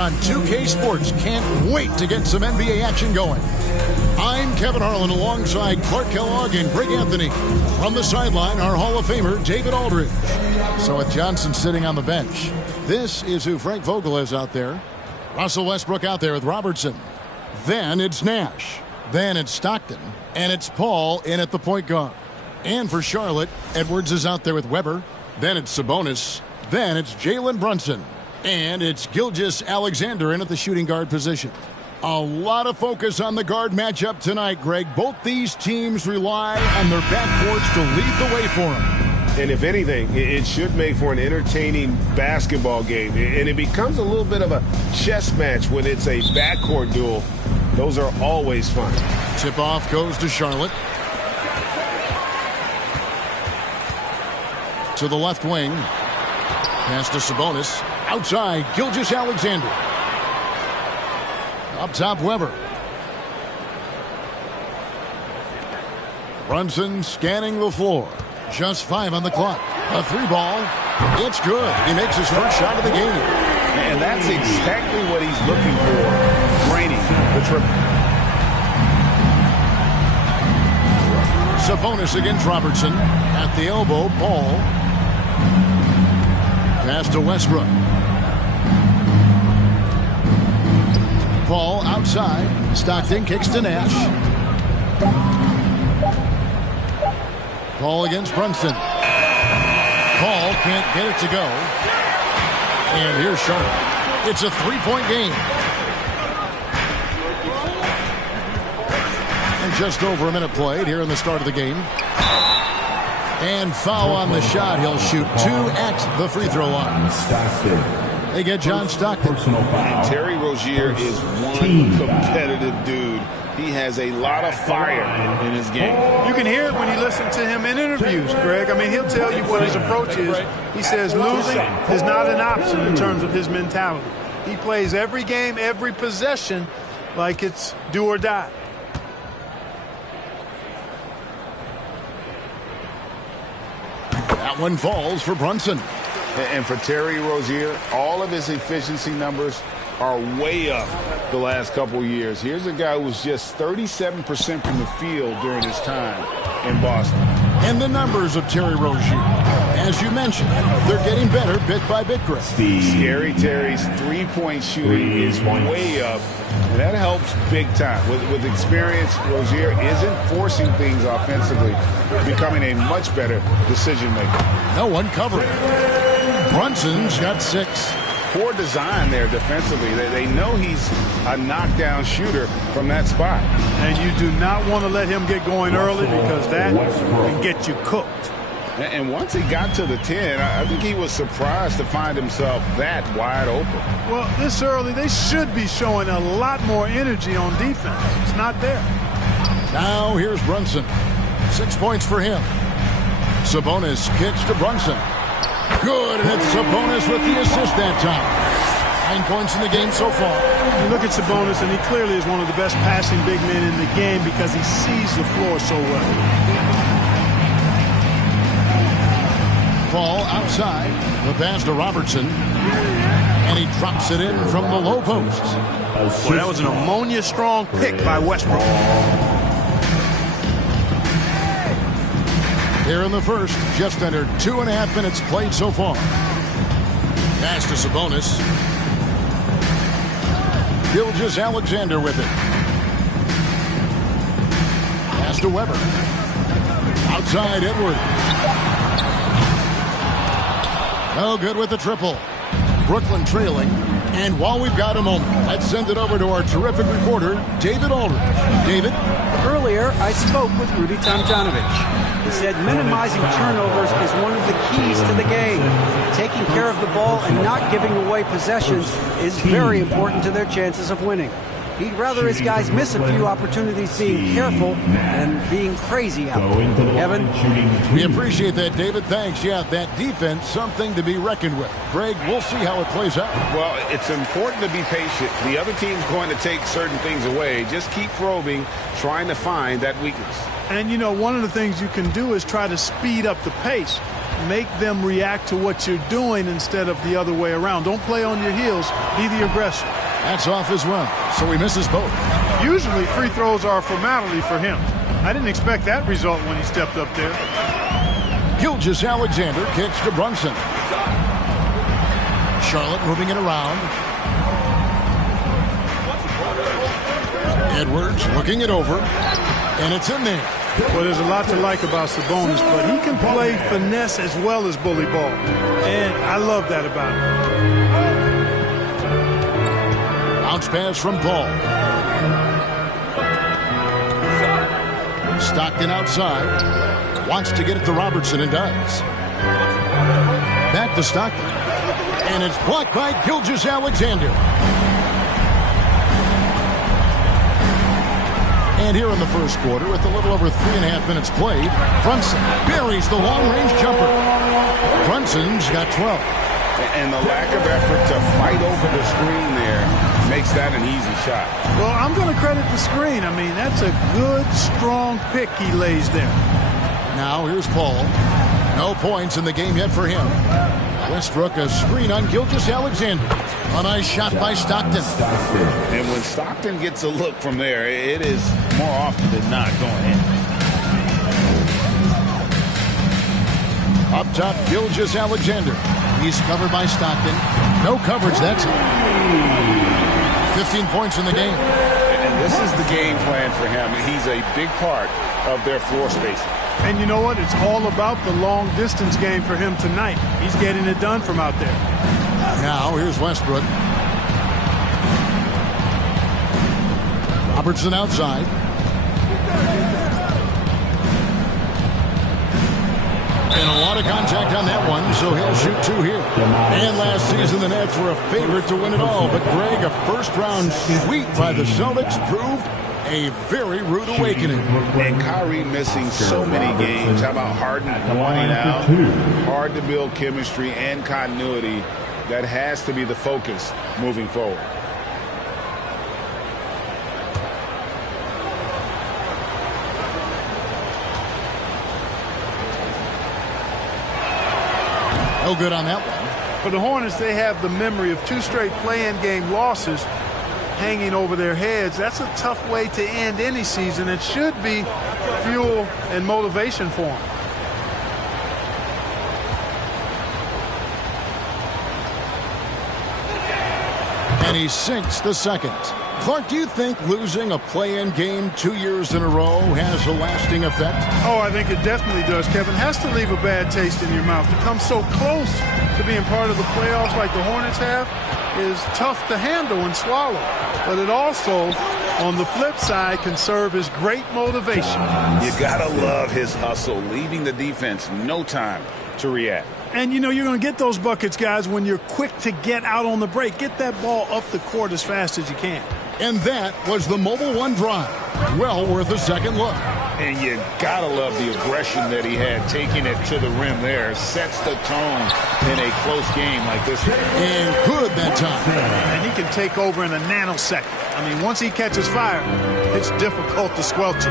On 2K Sports, can't wait to get some NBA action going. I'm Kevin Harlan alongside Clark Kellogg and Greg Anthony. From the sideline, our Hall of Famer, David Aldridge. So with Johnson sitting on the bench, this is who Frank Vogel is out there. Russell Westbrook out there with Robertson. Then it's Nash. Then it's Stockton. And it's Paul in at the point guard. And for Charlotte, Edwards is out there with Weber. Then it's Sabonis. Then it's Jalen Brunson. And it's Gilgeous-Alexander in at the shooting guard position. A lot of focus on the guard matchup tonight, Greg. Both these teams rely on their backcourts to lead the way for them. And if anything, it should make for an entertaining basketball game. And it becomes a little bit of a chess match when it's a backcourt duel. Those are always fun. Tip-off goes to Charlotte. To the left wing. Pass to Sabonis. Outside, Gilgeous-Alexander. Up top, Weber. Brunson scanning the floor. Just 5 on the clock. A 3-ball. It's good. He makes his first shot of the game. And that's exactly what he's looking for. Draining the triple. Sabonis against Robertson. At the elbow, Paul. Pass to Westbrook. Paul outside. Stockton kicks to Nash. Paul against Brunson. Paul can't get it to go. And here's Charlotte. It's a 3-point game. And just over a minute played here in the start of the game. And foul on the shot. He'll shoot 2 at the free throw line. They get John Stockton. And Terry Rozier is one competitive dude. He has a lot of fire in his game. You can hear it when you listen to him in interviews, Greg. I mean, he'll tell you what his approach is. He says losing is not an option in terms of his mentality. He plays every game, every possession like it's do or die. That one falls for Brunson. And for Terry Rozier, all of his efficiency numbers are way up the last couple years. Here's a guy who was just 37% from the field during his time in Boston. And the numbers of Terry Rozier, as you mentioned, they're getting better bit by bit, Greg. Scary Terry's three-point shooting is way up, and that helps big time. With experience, Rozier isn't forcing things offensively, becoming a much better decision maker. No one covering. Brunson's got 6. Poor design there defensively. They know he's a knockdown shooter from that spot. And you do not want to let him get going early because that can get you cooked. And once he got to the 10, I think he was surprised to find himself that wide open. Well, this early, they should be showing a lot more energy on defense. It's not there. Now here's Brunson. 6 points for him. Sabonis kicks to Brunson. Good, and it's Sabonis with the assist that time. 9 points in the game so far. You look at Sabonis, and he clearly is one of the best passing big men in the game because he sees the floor so well. Paul outside. The pass to Robertson. And he drops it in from the low post. Boy, that was an ammonia-strong pick by Westbrook. Here in the first, just under 2.5 minutes played so far. Pass to Sabonis. Gilgeous-Alexander with it. Pass to Weber. Outside, Edwards. No good with the triple. Brooklyn trailing. And while we've got a moment, let's send it over to our terrific reporter, David Aldridge. David? Earlier, I spoke with Rudy Tomjanovich. He said minimizing turnovers is one of the keys to the game. Taking care of the ball and not giving away possessions is very important to their chances of winning. He'd rather his guys miss a few opportunities being careful than being crazy out there. Kevin? We appreciate that, David. Thanks. Yeah, that defense, something to be reckoned with. Greg, we'll see how it plays out. Well, it's important to be patient. The other team's going to take certain things away. Just keep probing, trying to find that weakness. And, you know, one of the things you can do is try to speed up the pace. make them react to what you're doing instead of the other way around. Don't play on your heels. Be the aggressor. That's off as well, so he misses both. Usually free throws are a formality for him. I didn't expect that result when he stepped up there. Gilgeous-Alexander kicks to Brunson. Charlotte moving it around. Edwards looking it over, and it's in there. Well, there's a lot to like about Sabonis, but he can play finesse as well as bully ball, and I love that about him. Bounce pass from Paul. Stockton outside. Wants to get it to Robertson and does. Back to Stockton. And it's blocked by Gilgeous-Alexander. And here in the first quarter, with a little over 3.5 minutes played, Brunson buries the long-range jumper. Brunson's got 12. And the lack of effort to fight over the screen there makes that an easy shot. Well, I'm going to credit the screen. I mean, that's a good, strong pick he lays there. Now here's Paul. No points in the game yet for him. Westbrook a screen on Gilgeous-Alexander. A nice shot by Stockton. And when Stockton gets a look from there, it is more often than not going in. Up top, Gilgeous-Alexander. He's covered by Stockton. No coverage that time. 15 points in the game. And this is the game plan for him. He's a big part of their floor spacing. And you know what? It's all about the long-distance game for him tonight. He's getting it done from out there. Now, here's Westbrook. Robertson outside. And a lot of contact on that one, so he'll shoot two here. And last season, the Nets were a favorite to win it all. But, Greg, a first-round sweep by the Celtics proved a very rude awakening. And Kyrie missing so many games. How about Harden wanting out? Hard to build chemistry and continuity. That has to be the focus moving forward. No good on that one. For the Hornets, they have the memory of 2 straight play-in game losses hanging over their heads. That's a tough way to end any season. It should be fuel and motivation for them. And he sinks the second. Clark, do you think losing a play-in game 2 years in a row has a lasting effect? Oh, I think it definitely does, Kevin. Has to leave a bad taste in your mouth. To come so close to being part of the playoffs like the Hornets have is tough to handle and swallow. But it also, on the flip side, can serve as great motivation. You gotta love his hustle, leaving the defense no time to react. And, you know, you're going to get those buckets, guys, when you're quick to get out on the break. Get that ball up the court as fast as you can. And that was the Mobile One drive. Well worth a second look. And you gotta love the aggression that he had, taking it to the rim there. Sets the tone in a close game like this one. And good that time. And he can take over in a nanosecond. I mean, once he catches fire, it's difficult to squelch it.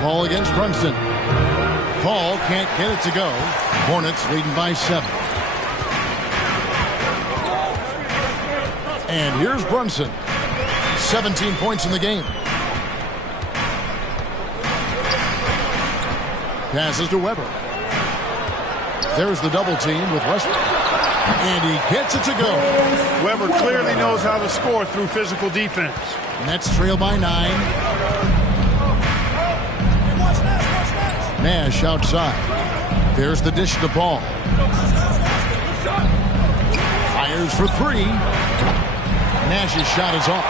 Ball against Brunson. Paul can't get it to go. Hornets leading by 7. And here's Brunson. 17 points in the game. Passes to Weber. There's the double team with Westbrook. And he gets it to go. Weber clearly knows how to score through physical defense. Nets trail by 9. Nash outside. There's the dish to Paul. Fires for 3. Nash's shot is off.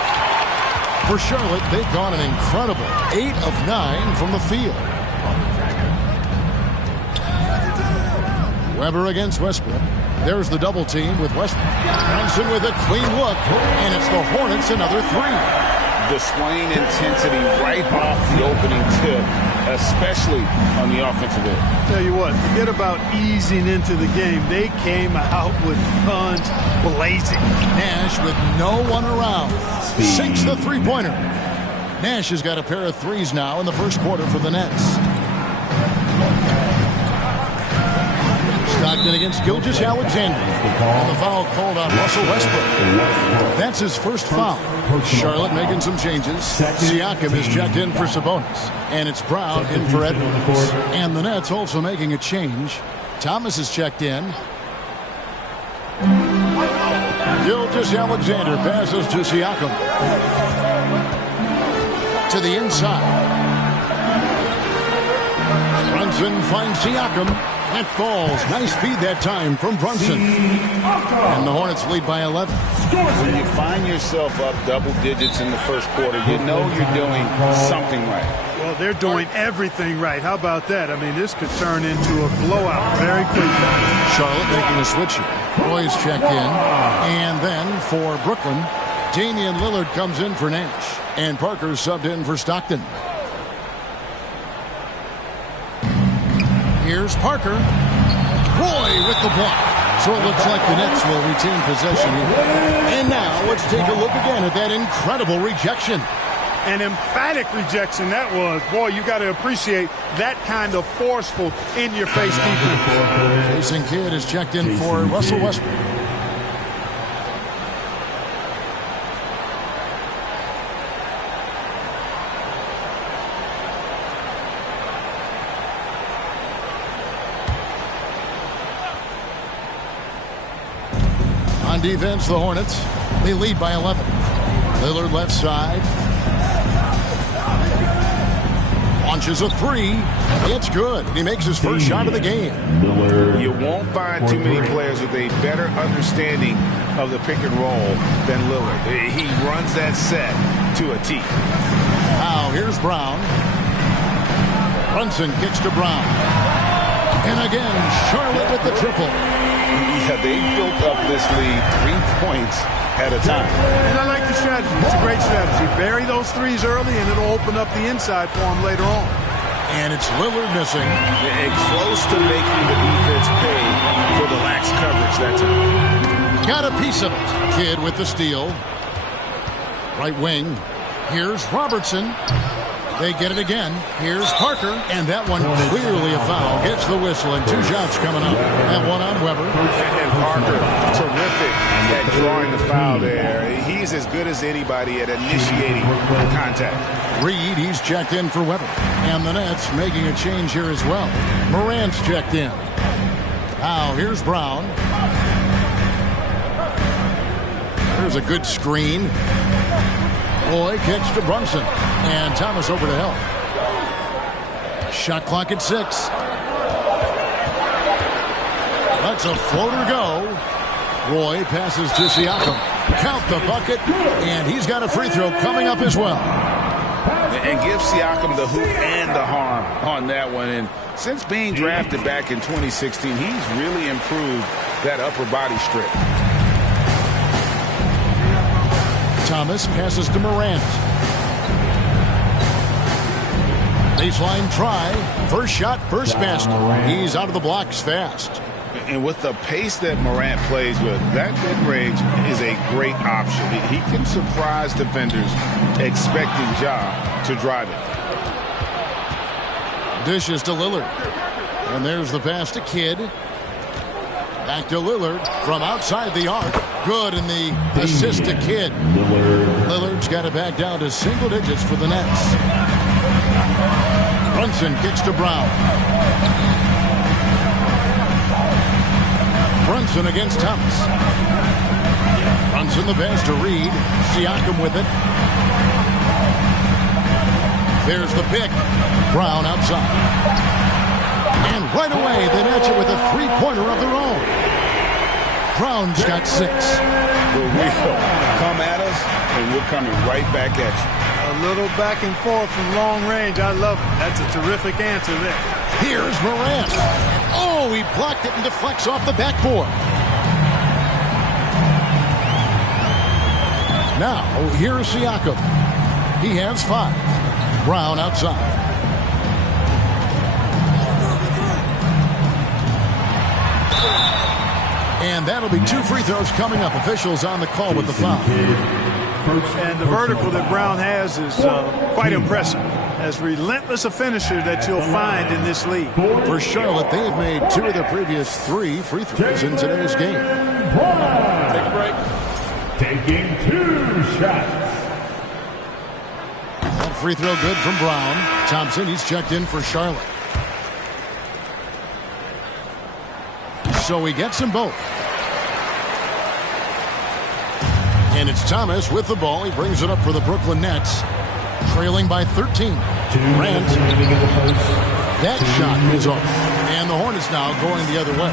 For Charlotte, they've gone an incredible 8 of 9 from the field. Weber against Westbrook. There's the double team with Westbrook. Brunson with a clean look, and it's the Hornets another 3. Displaying intensity right off the opening tip, especially on the offensive end. Tell you what, forget about easing into the game. They came out with guns blazing. Nash with no one around. Sinks the three-pointer. Nash has got a pair of threes now in the first quarter for the Nets. Stockton against Gilgeous-Alexander. And the foul called on Russell Westbrook. That's his first foul. Charlotte making some changes. Siakam is checked in for Sabonis. And it's Brown in for Edwards. And the Nets also making a change. Thomas is checked in. Gilgeous-Alexander passes to Siakam. To the inside. Brunson finds Siakam. That falls. Nice speed that time from Brunson. And the Hornets lead by 11. When you find yourself up double digits in the first quarter, you know you're doing something right. Well, they're doing everything right. How about that? I mean, this could turn into a blowout very quickly. Charlotte making a switch here. Roy's checked in. And then for Brooklyn, Damian Lillard comes in for Nash. And Parker subbed in for Stockton. Here's Parker. Roy with the block. So it looks like the Nets will retain possession here. And now let's take a look again at that incredible rejection. An emphatic rejection that was. Boy, you got to appreciate that kind of forceful in-your-face defense. Jason Kidd is checked in for Russell Westbrook. On defense, the Hornets, they lead by 11. Lillard left side. Launches a three. It's good. He makes his first shot of the game. You won't find too many players with a better understanding of the pick and roll than Lillard. He runs that set to a T. Now here's Brown. Brunson kicks to Brown. And again, Charlotte with the triple. Yeah, they built up this lead 3 points at a time. And I like the strategy. It's a great strategy. Bury those threes early, and it'll open up the inside for them later on. And it's Lillard missing. And close to making the defense pay for the lax coverage that time. Got a piece of it. Kidd with the steal. Right wing. Here's Robertson. They get it again. Here's Parker. And that one clearly a foul. Gets the whistle and 2 shots coming up. That one on Weber. And Parker, terrific at drawing the foul there. He's as good as anybody at initiating contact. Reed, he's checked in for Weber. And the Nets making a change here as well. Morant's checked in. Now here's Brown. There's a good screen. Roy kicks to Brunson. And Thomas over to help. Shot clock at 6. Lets a floater go. Roy passes to Siakam. Count the bucket. And he's got a free throw coming up as well. And give Siakam the hoop and the harm on that one. And since being drafted back in 2016, he's really improved that upper body strip. Thomas passes to Morant. Baseline try. First shot, first basket. He's out of the blocks fast. And with the pace that Morant plays with, that mid-range is a great option. He can surprise defenders expecting Ja to drive it. Dishes to Lillard. And there's the pass to Kidd. Back to Lillard from outside the arc. Good, and the assist to Kidd. Lillard's got it back down to single digits for the Nets. Brunson kicks to Brown. Brunson against Thomas. Brunson the pass to Reed. Siakam with it. There's the pick. Brown outside. And right away, they match it with a three-pointer of their own. Brown's got 6. We'll come at us, and we're coming right back at you. A little back and forth from long range. I love it. That's a terrific answer there. Here's Morant. Oh, he blocked it and deflects off the backboard. Now, here's Siakam. He has 5. Brown outside. And that'll be 2 free throws coming up. Officials on the call with the foul. And the vertical that Brown has is quite impressive. As relentless a finisher that you'll find in this league. For Charlotte, they have made 2 of their previous 3 free throws in today's game. Take a break. Taking 2 shots. That free throw good from Brown. Thompson, he's checked in for Charlotte. So he gets them both. And it's Thomas with the ball. He brings it up for the Brooklyn Nets. Trailing by 13. Grant. That shot is off. And the Hornets now going the other way.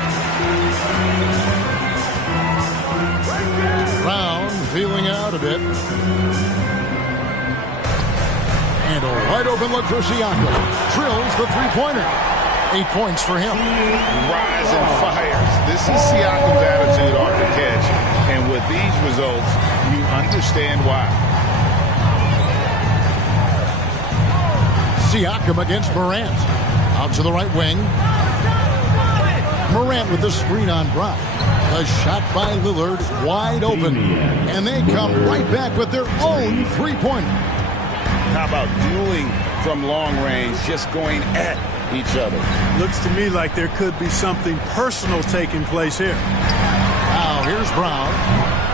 Brown feeling out a bit. And a wide open look for Siakam. Drills the three-pointer. 8 points for him. Rise and fires. This is Siakam's attitude off the catch. And with these results, you understand why. Siakam against Morant. Out to the right wing. Morant with the screen on Brown. A shot by Lillard, wide open. And they come right back with their own three-pointer. How about dueling from long range, just going at each other? Looks to me like there could be something personal taking place here. Now here's Brown.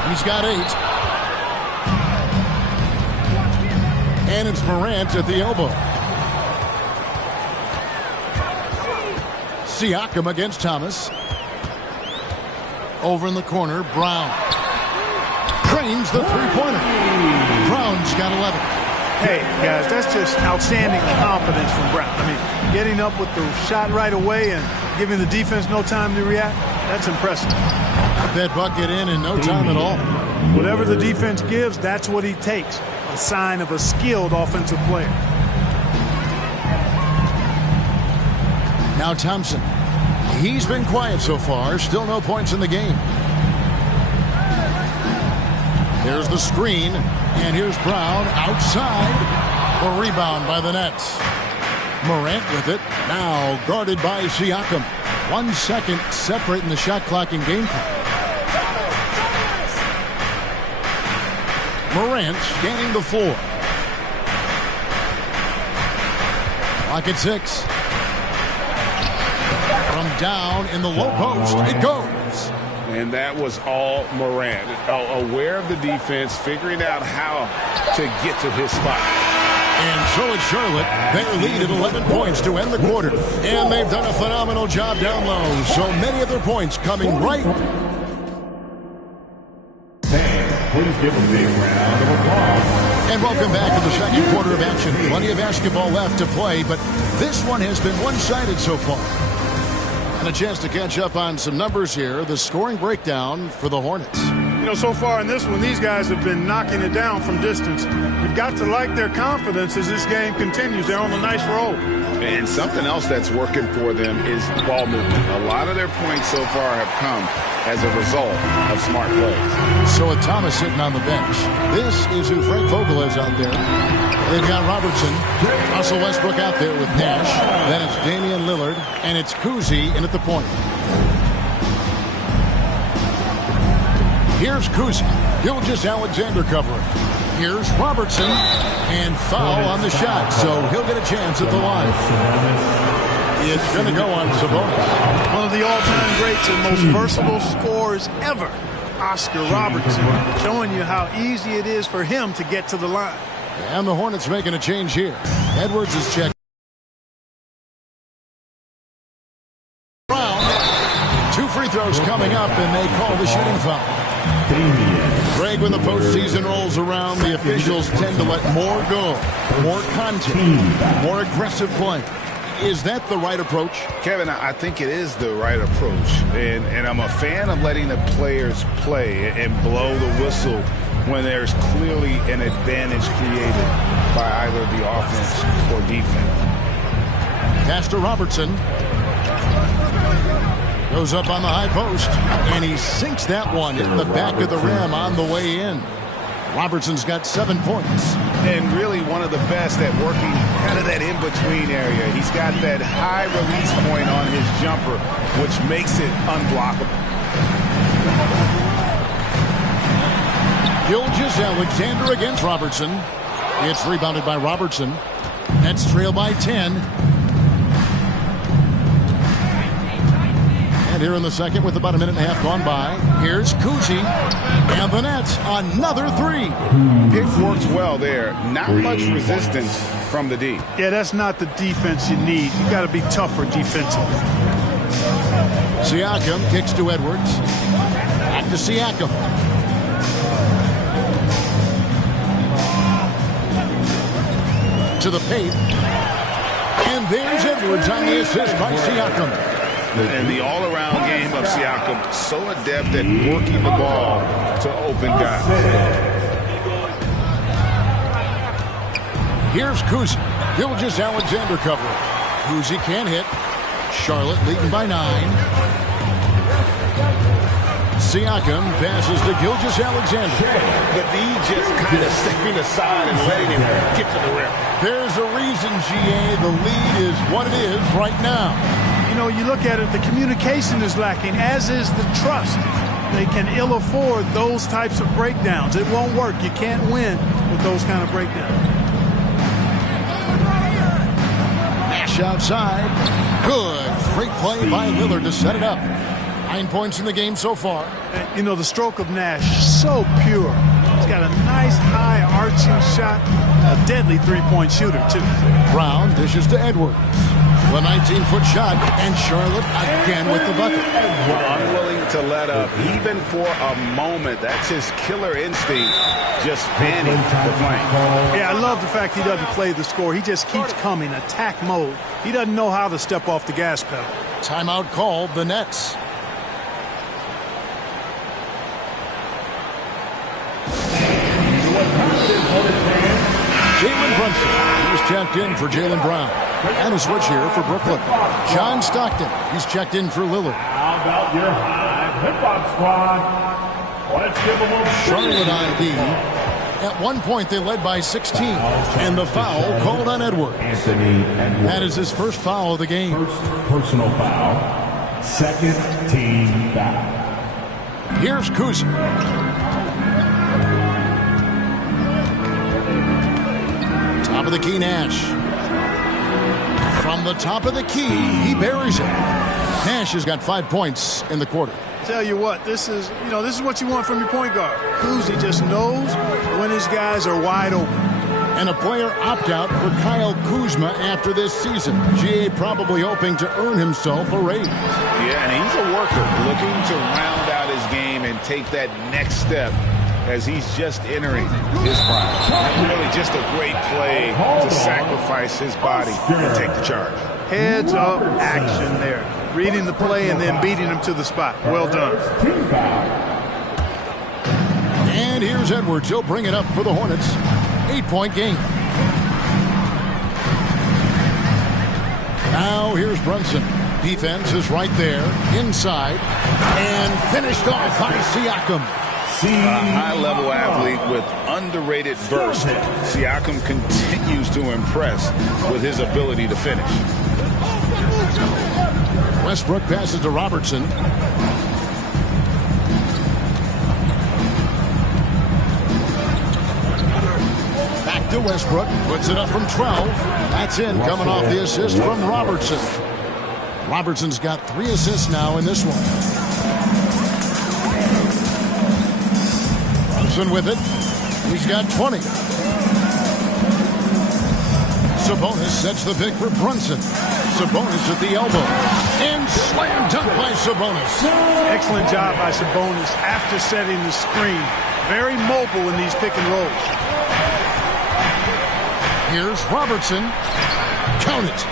He's got 8. And it's Morant at the elbow. Siakam against Thomas. Over in the corner, Brown. Trains the three-pointer. Brown's got 11. Hey, guys, that's just outstanding confidence from Brown. I mean, getting up with the shot right away and giving the defense no time to react, that's impressive. Put that bucket in no time at all. Whatever the defense gives, that's what he takes. A sign of a skilled offensive player. Now Thompson. He's been quiet so far. Still no points in the game. There's the screen. And here's Brown outside. A rebound by the Nets. Morant with it. Now guarded by Siakam. 1 second separating the shot clock and game clock. Morant scanning the floor. Clock at 6. From down in the low post, it goes. And that was all Morant. Aware of the defense, figuring out how to get to his spot. And so it's Charlotte. Their lead at 11 points to end the quarter. And they've done a phenomenal job down low. So many of their points coming right. Please give a big round of applause. And welcome back to the second quarter of action. Plenty of basketball left to play, but this one has been one-sided so far. And a chance to catch up on some numbers here. The scoring breakdown for the Hornets. You know, so far in this one, these guys have been knocking it down from distance. You've got to like their confidence as this game continues. They're on a nice roll. And something else that's working for them is ball movement. A lot of their points so far have come as a result of smart plays. So with Thomas sitting on the bench, this is who Frank Vogel is out there. They've got Robertson, Russell Westbrook out there with Nash. Then it's Damian Lillard, and it's Kuzi in at the point. Here's Kuzi. Gilgeous Alexander covering. Here's Robertson, and foul on the shot, so he'll get a chance at the line. It's going to go on Sabonis. One of the all-time greats and most versatile scorers ever, Oscar Robertson, showing you how easy it is for him to get to the line. And the Hornets making a change here. Edwards is checked. Brown. 2 free throws coming up, and they call the shooting foul. Greg, when the postseason rolls around, the officials tend to let more go. More contact, more aggressive play. Is that the right approach? Kevin, I think it is the right approach. And I'm a fan of letting the players play and blow the whistle when there's clearly an advantage created by either the offense or defense. Pass to Robertson. Goes up on the high post, and he sinks that one in the back of the rim on the way in. Robertson's got 7 points. And really one of the best at working kind of that in-between area. He's got that high release point on his jumper, which makes it unblockable. Gilgeous-Alexander against Robertson. It's rebounded by Robertson. Nets trail by 10. And here in the second with about a minute and a half gone by, here's Cousy. And the Nets, another three. Pick works well there. Not much resistance from the D. Yeah, that's not the defense you need. You got to be tougher defensively. Siakam kicks to Edwards. Back to Siakam. To the paint. And there's Edwards on the assist by Siakam. And the all-around game of Siakam, so adept at working the ball to open guys. Here's Cousy. Gilgeous-Alexander covering. Cousy can't hit. Charlotte leading by 9. Siakam passes to Gilgeous-Alexander. The D just kind of stepping aside and letting him get to the rim. There's a reason, GA, the lead is what it is right now. You know, you look at it, the communication is lacking, as is the trust. They can ill afford those types of breakdowns. It won't work. You can't win with those kind of breakdowns. Nash outside. Good. Great play by Lillard to set it up. 9 points in the game so far. And, you know, the stroke of Nash, so pure. He's got a nice high arching shot. A deadly three-point shooter, too. Brown dishes to Edwards. The 19-foot shot, and Charlotte again with the bucket. Unwilling to let up, even for a moment. That's his killer instinct, just fanning the flank. Yeah, I love the fact he doesn't play the score. He just keeps coming, attack mode. He doesn't know how to step off the gas pedal. Timeout called, the Nets. Jalen Brunson. He's checked in for Jaylen Brown. And a switch here for Brooklyn. John Stockton. He's checked in for Lillard. How about your high hip-hop squad? Let's give them a Charlotte on D. At one point, they led by 16. And the foul called on Edwards. Anthony Edwards. That is his first foul of the game. First personal foul. Second team foul. Here's Cousy. Top of the key, Nash. From the top of the key, he buries it. Nash has got 5 points in the quarter. Tell you what, this is what you want from your point guard. Cousy just knows when his guys are wide open. And a player opt-out for Kyle Kuzma after this season. GA probably hoping to earn himself a raise. Yeah, and he's a worker, looking to round out his game and take that next step as he's just entering his prime. Really just a great play to sacrifice his body and take the charge. Heads up action there. Reading the play and then beating him to the spot. Well done. And here's Edwards. He'll bring it up for the Hornets. 8-point game. Now here's Brunson. Defense is right there, inside, and finished off by Siakam. A high-level athlete with underrated burst. Siakam continues to impress with his ability to finish. Westbrook passes to Robertson. Back to Westbrook. Puts it up from 12. That's in, coming off the assist from Robertson. Robertson's got 3 assists now in this one. With it, he's got 20. Sabonis sets the pick for Brunson. Sabonis at the elbow. And slam dunk by Sabonis. Excellent job by Sabonis after setting the screen. Very mobile in these pick and rolls. Here's Robertson. Count it.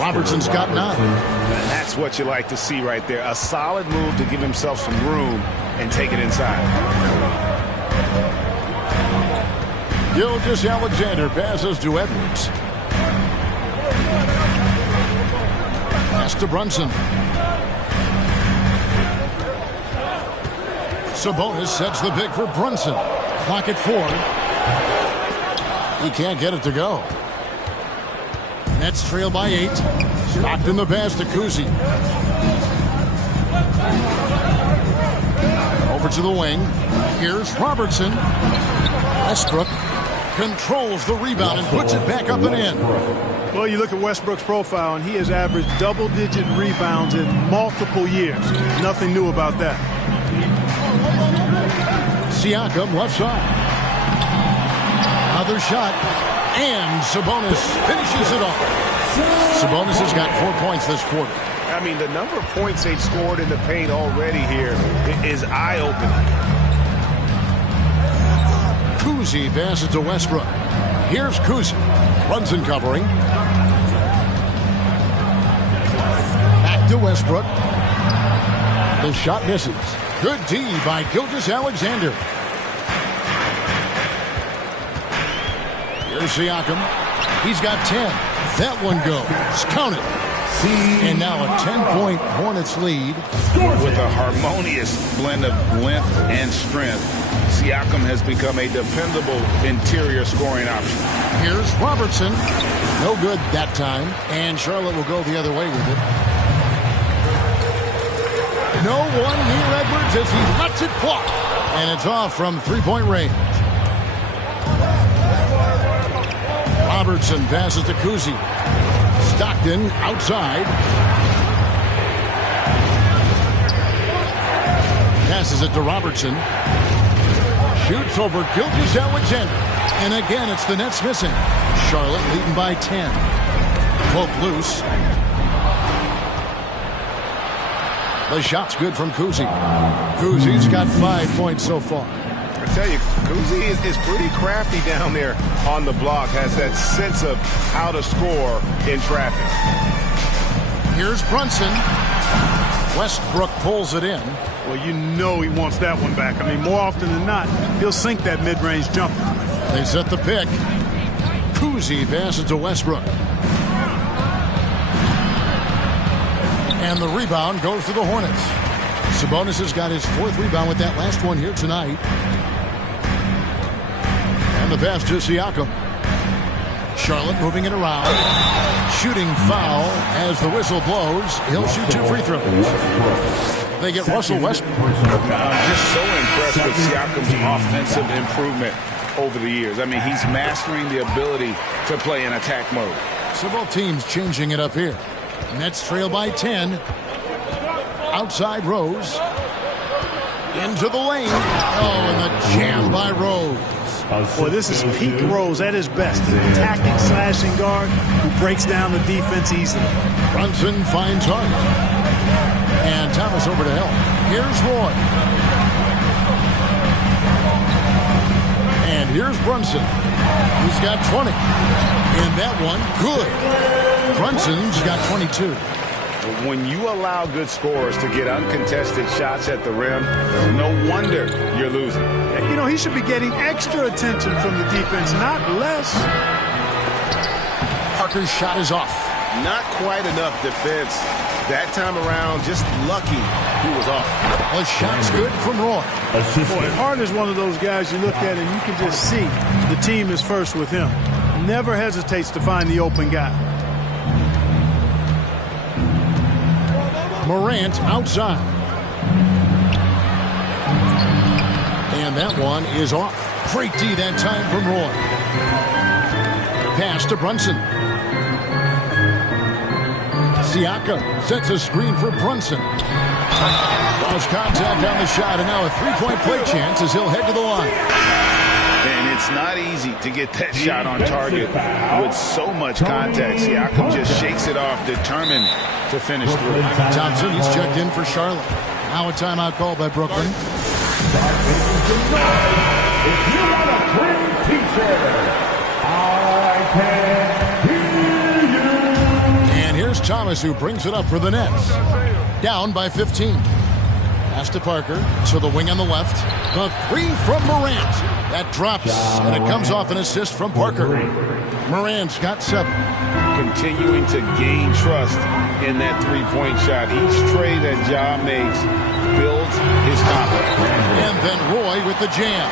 Robertson's got 9. And that's what you like to see right there. A solid move to give himself some room and take it inside. Gilgeous-Alexander passes to Edwards. Pass to Brunson. Sabonis sets the pick for Brunson. Clock at 4. He can't get it to go. Nets trail by 8. Knocked in the pass to Cousy. over to the wing. Here's Robertson. Westbrook controls the rebound and puts it back up and in. Well, you look at Westbrook's profile, and he has averaged double-digit rebounds in multiple years. Nothing new about that. Siakam, left side. Another shot. And Sabonis finishes it off. Sabonis has got 4 points this quarter. I mean, the number of points they've scored in the paint already here is eye-opening. Kuzi passes to Westbrook. Here's Kuzi. Brunson covering. Back to Westbrook. The shot misses. Good D by Gilgeous-Alexander. Here's Siakam. He's got 10. That one goes. Count it. And now a 10-point Hornets lead. With a harmonious blend of length and strength, Siakam has become a dependable interior scoring option. Here's Robertson. No good that time. And Charlotte will go the other way with it. No one near Edwards as he lets it fly. And it's off from three-point range. Robertson passes to Kuzi. Stockton outside. Passes it to Robertson. Shoots over Gilgeous-Alexander. And again, it's the Nets missing. Charlotte leading by 10. Poke loose. The shot's good from Kuzi. Kuzi's got 5 points so far. I tell you, Kuzi is pretty crafty down there on the block. Has that sense of how to score in traffic. Here's Brunson. Westbrook pulls it in. Well, you know he wants that one back. I mean, more often than not, he'll sink that mid-range jumper. They set the pick. Kuzi passes to Westbrook. And the rebound goes to the Hornets. Sabonis has got his 4th rebound with that last one here tonight. And the pass to Siakam. Charlotte moving it around. Shooting foul as the whistle blows. He'll shoot 2 free throws. They get Russell Westbrook. I'm just so impressed with Siakam's offensive improvement over the years. I mean, he's mastering the ability to play in attack mode. So both teams changing it up here. Nets trail by 10. Outside Rose. Into the lane. Oh, and the jam by Rose. Boy, this is peak Rose at his best. An attacking, slashing guard who breaks down the defense easily. Brunson finds Hart. And Thomas over to help. Here's Roy. And here's Brunson. He's got 20. And that one, good. Brunson's got 22. When you allow good scorers to get uncontested shots at the rim, no wonder you're losing. You know, he should be getting extra attention from the defense, not less. Parker's shot is off. Not quite enough defense. That time around, just lucky he was off. The shot's good from Roy. Boy, Hart is one of those guys you look at and you can just see the team is first with him. Never hesitates to find the open guy. Morant outside. And that one is off. Great D that time from Roy. Pass to Brunson. Siakam sets a screen for Brunson. Lost contact on the shot, and now a three-point play chance as he'll head to the line. And it's not easy to get that shot on target with so much contact. Siakam just shakes it off, determined to finish through. Thompson, he's checked in for Charlotte. Now a timeout called by Brooklyn. If you want a free t-shirt, I can hear you. And here's Thomas, who brings it up for the Nets. Down by 15. Pass to Parker, to the wing on the left. The three from Morant. That drops, and it comes off an assist from Parker. Morant's got 7. Continuing to gain trust in that three-point shot. Each tray that Ja makes builds his confidence. And then Roy with the jam.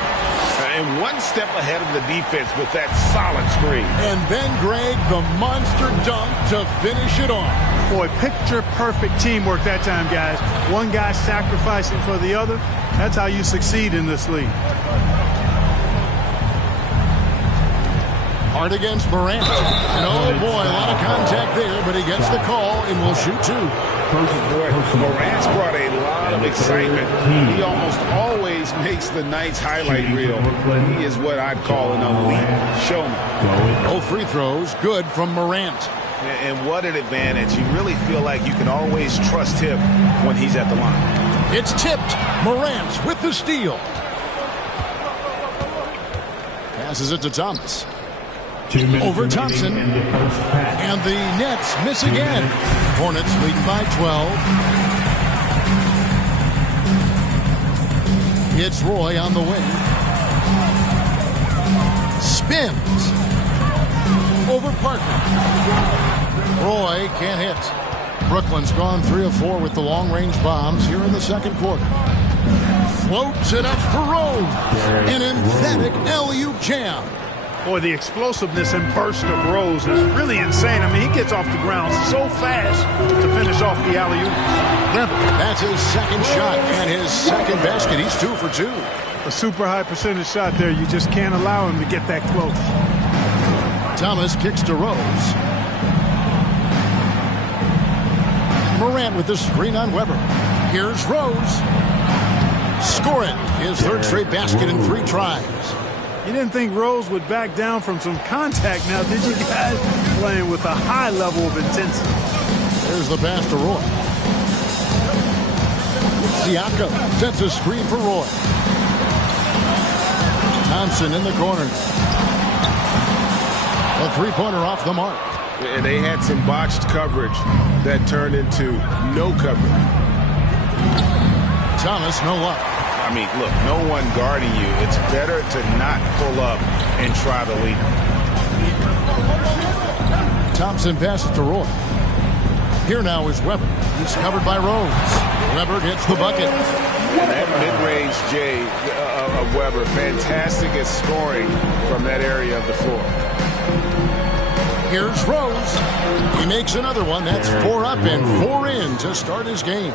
And one step ahead of the defense with that solid screen. And then Greg, the monster dunk to finish it off. Boy, picture-perfect teamwork that time, guys. One guy sacrificing for the other. That's how you succeed in this league. Hard against Morant. And oh boy, a lot of contact there, but he gets the call and will shoot two. Morant's brought a lot of excitement. He almost always makes the night's highlight reel. He is what I'd call an elite showman. Both free throws good from Morant. And what an advantage. You really feel like you can always trust him when he's at the line. It's tipped. Morant with the steal. Passes it to Thomas. Over Thompson. And the Nets miss again. Hornets leading by 12. It's Roy on the wing. Spins. Over Parker. Roy can't hit. Brooklyn's gone 3 of 4 with the long-range bombs here in the second quarter. Floats it up for Rose. An emphatic alley-oop jam. Boy, the explosiveness and burst of Rose is really insane. I mean, he gets off the ground so fast to finish off the alley-oop. That's his second shot and his second basket. He's 2 for 2. A super high percentage shot there. You just can't allow him to get that close. Thomas kicks to Rose. Morant with the screen on Weber. Here's Rose. Score it. His third straight basket in 3 tries. You didn't think Rose would back down from some contact now, did you guys? Playing with a high level of intensity. There's the pass to Roy. Siakam sets a screen for Roy. Thompson in the corner. A three-pointer off the mark. And they had some botched coverage that turned into no coverage. Thomas, no luck. I mean, look, no one guarding you. It's better to not pull up and try to lead them. Thompson passes to Roy. Here now is Weber. He's covered by Rose. Weber gets the bucket. And that mid-range J of Weber, fantastic at scoring from that area of the floor. Here's Rose. He makes another one. That's 4 up and 4 in to start his game.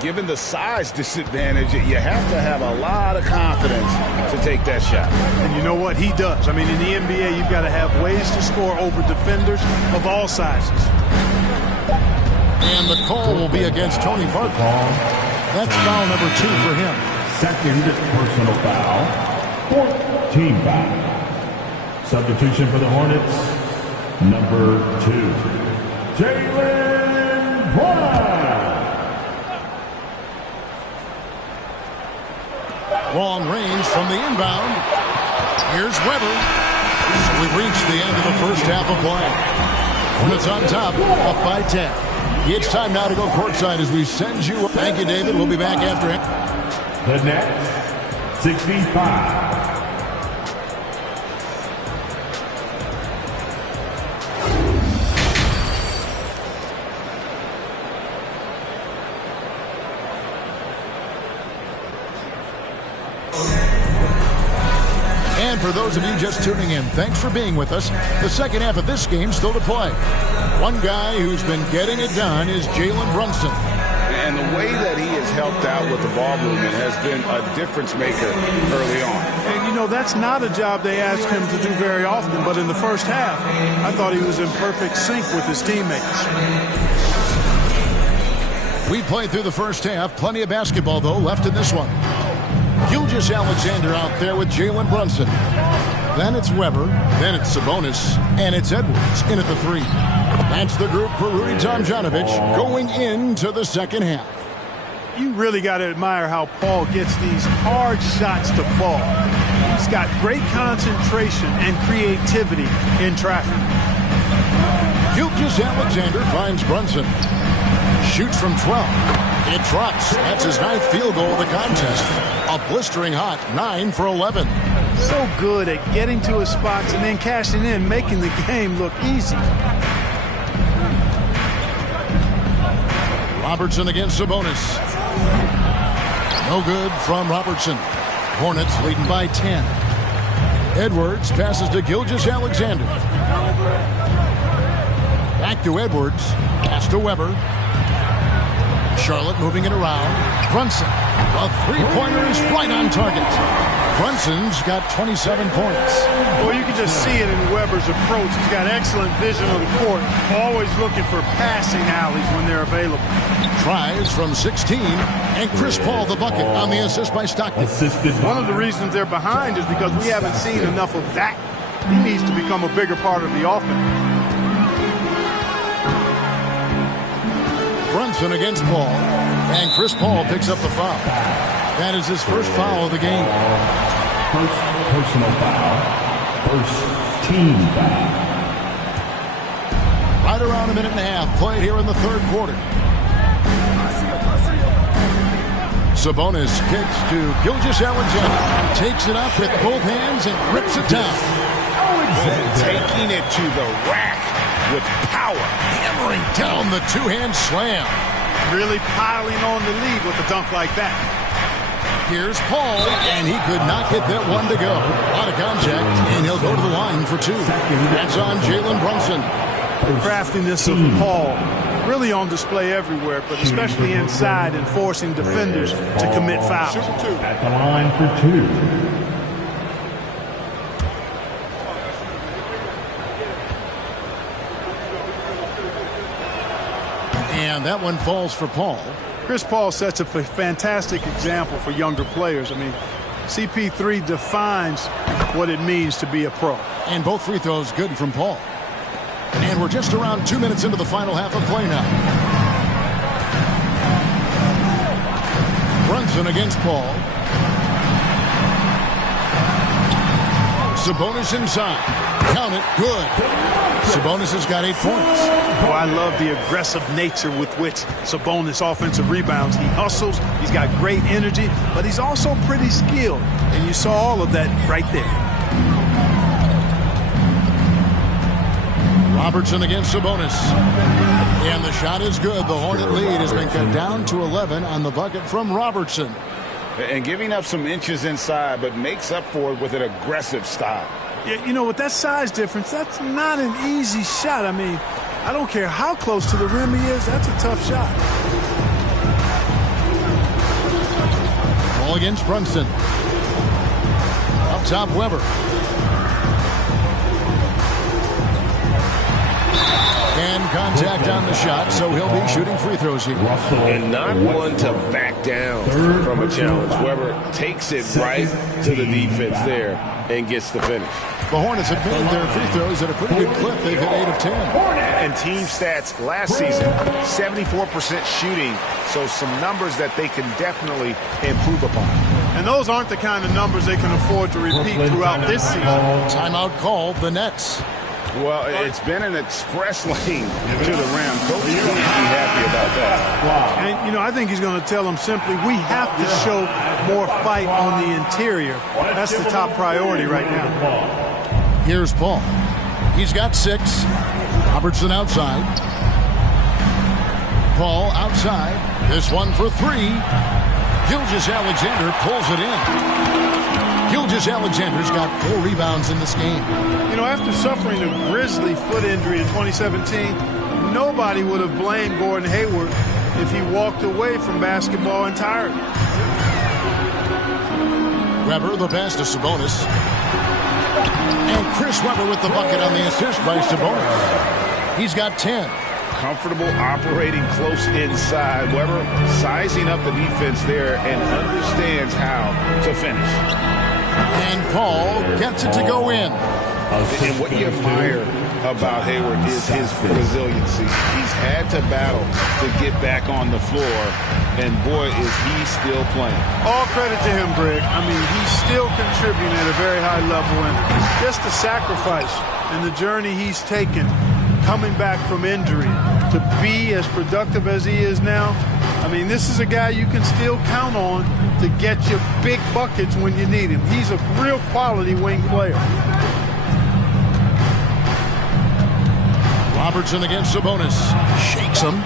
Given the size disadvantage, you have to have a lot of confidence to take that shot. And you know what? He does. I mean, in the NBA, you've got to have ways to score over defenders of all sizes. And the call will be against Tony Parker. That's foul number 2 for him. Second personal foul. Team foul. Substitution for the Hornets, number 2, Jaylen Brown. Long range from the inbound. Here's Weber. So we've reached the end of the first half of play. Hornets on top, up by 10. It's time now to go courtside as we send you. Thank you, David. We'll be back after it. The Nets, 65. And for those of you just tuning in, thanks for being with us. The second half of this game still to play. One guy who's been getting it done is Jalen Brunson. And the way that he has helped out with the ball movement has been a difference maker early on. And, you know, that's not a job they asked him to do very often, but in the first half, I thought he was in perfect sync with his teammates. We played through the first half. Plenty of basketball, though, left in this one. Gilgeous-Alexander out there with Jalen Brunson. Then it's Weber, then it's Sabonis, and it's Edwards in at the 3. That's the group for Rudy Tomjanovich going into the second half. You really got to admire how Paul gets these hard shots to fall. He's got great concentration and creativity in traffic. Gilgeous-Alexander finds Brunson. Shoots from 12. It drops. That's his 9th field goal of the contest. A blistering hot 9 for 11. So good at getting to his spots and then cashing in, making the game look easy. Robertson against Sabonis. No good from Robertson. Hornets leading by 10. Edwards passes to Gilgeous-Alexander. Back to Edwards. Pass to Weber. Charlotte moving it around. Brunson. A three-pointer is right on target. Brunson's got 27 points. Well, you can just see it in Weber's approach. He's got excellent vision of the court. Always looking for passing alleys when they're available. Tries from 16. And Chris Paul the bucket on the assist by Stockton. One of the reasons they're behind is because we haven't seen enough of that. He needs to become a bigger part of the offense. Brunson against Paul. And Chris Paul picks up the foul. That is his first foul of the game. First personal foul. First team foul. Right around a minute and a half played here in the third quarter. Sabonis kicks to Gilgeous-Alexander. Takes it up with both hands and rips it down. Taking it to the rack with power. Hammering down the two-hand slam. Really piling on the lead with a dunk like that. Here's Paul, and he could not get that one to go. Out of contact, and he'll go to the line for two. That's on Jalen Brunson. The craftiness of Paul really on display everywhere, but especially inside and forcing defenders to commit fouls. At the line for two. And that one falls for Paul. Chris Paul sets a fantastic example for younger players. I mean, CP3 defines what it means to be a pro. And both free throws good from Paul. And we're just around 2 minutes into the final half of play now. Brunson against Paul. Sabonis inside. Count it. Good. Sabonis has got 8 points. Oh, I love the aggressive nature with which Sabonis offensive rebounds. He hustles. He's got great energy, but he's also pretty skilled. And you saw all of that right there. Robertson against Sabonis. And the shot is good. The Hornet lead has been cut down to 11 on the bucket from Robertson. And giving up some inches inside, but makes up for it with an aggressive style. Yeah, you know, with that size difference, that's not an easy shot. I mean, I don't care how close to the rim he is. That's a tough shot. Ball against Brunson. Up top, Weber. And contact on the shot, so he'll be shooting free throws here. And not one to back down from a challenge. Weber takes it right to the defense there and gets the finish. The Hornets have made their free throws at a pretty good clip. They've hit 8 of 10. And team stats last season, 74% shooting, so some numbers that they can definitely improve upon. And those aren't the kind of numbers they can afford to repeat throughout this season. Timeout called the Nets. Well, it's been an express lane to the rim. Coach couldn't be happy about that. And, you know, I think he's going to tell them simply, we have to show more fight on the interior. That's the top priority right now. Here's Paul. He's got 6. Robertson outside. Paul outside. This one for 3. Gilgeous-Alexander pulls it in. Gilgeous-Alexander's got 4 rebounds in this game. You know, after suffering a grisly foot injury in 2017, nobody would have blamed Gordon Hayward if he walked away from basketball entirely. Weber, the pass to Sabonis. And Chris Weber with the bucket on the assist by Sabonis. He's got 10. Comfortable operating close inside. Weber sizing up the defense there and understands how to finish. And Paul gets it to go in. And what you admire about Hayward is his resiliency. He's had to battle to get back on the floor, and boy, is he still playing. All credit to him, Greg. I mean, he's still contributing at a very high level, and just the sacrifice and the journey he's taken coming back from injury to be as productive as he is now. I mean, this is a guy you can still count on to get you big buckets when you need him. He's a real quality wing player. Robertson against Sabonis. Shakes him.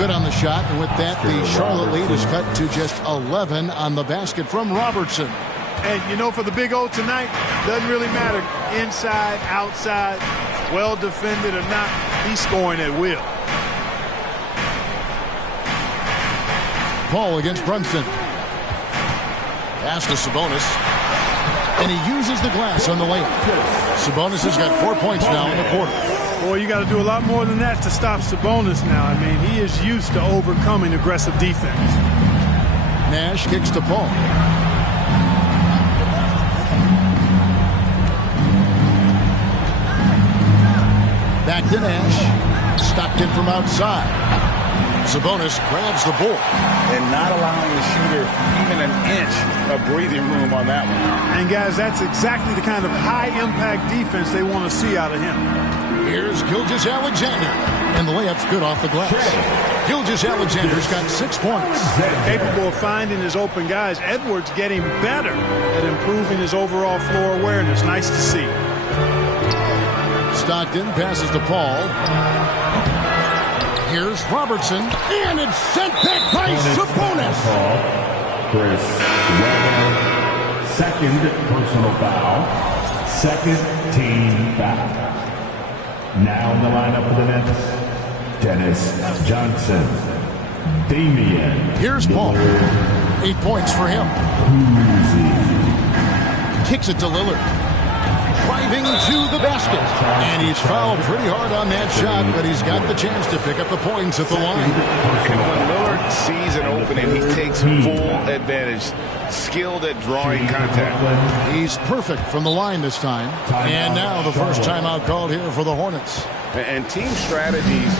Good on the shot. And with that, the Charlotte lead is cut to just 11 on the basket from Robertson. And, you know, for the Big O tonight, doesn't really matter inside, outside, well defended or not. he's scoring at will. Paul against Brunson. Pass to Sabonis. And he uses the glass on the layup. Sabonis has got 4 points now in the quarter. Boy, you got to do a lot more than that to stop Sabonis now. I mean, he is used to overcoming aggressive defense. Nash kicks to Paul. Back to Nash. Stockton from outside. Sabonis grabs the ball. And not allowing the shooter even an inch of breathing room on that one. And, guys, that's exactly the kind of high-impact defense they want to see out of him. Here's Gilgeous-Alexander. And the layup's good off the glass. Gilgeous-Alexander's got 6 points. Capable of finding his open guys. Edwards getting better at improving his overall floor awareness. Nice to see. Stockton passes to Paul. Here's Robertson, and it's sent back by Sabonis. Chris Webber, second personal foul, second team foul. Now in the lineup for the Nets, Dennis Johnson, Damian. Here's Paul. 8 points for him. Kicks it to Lillard. Driving to the basket. And he's fouled pretty hard on that shot, but he's got the chance to pick up the points at the line. And when Lillard sees an opening, he takes full advantage. Skilled at drawing contact. He's perfect from the line this time. And now the first timeout called here for the Hornets. And team strategies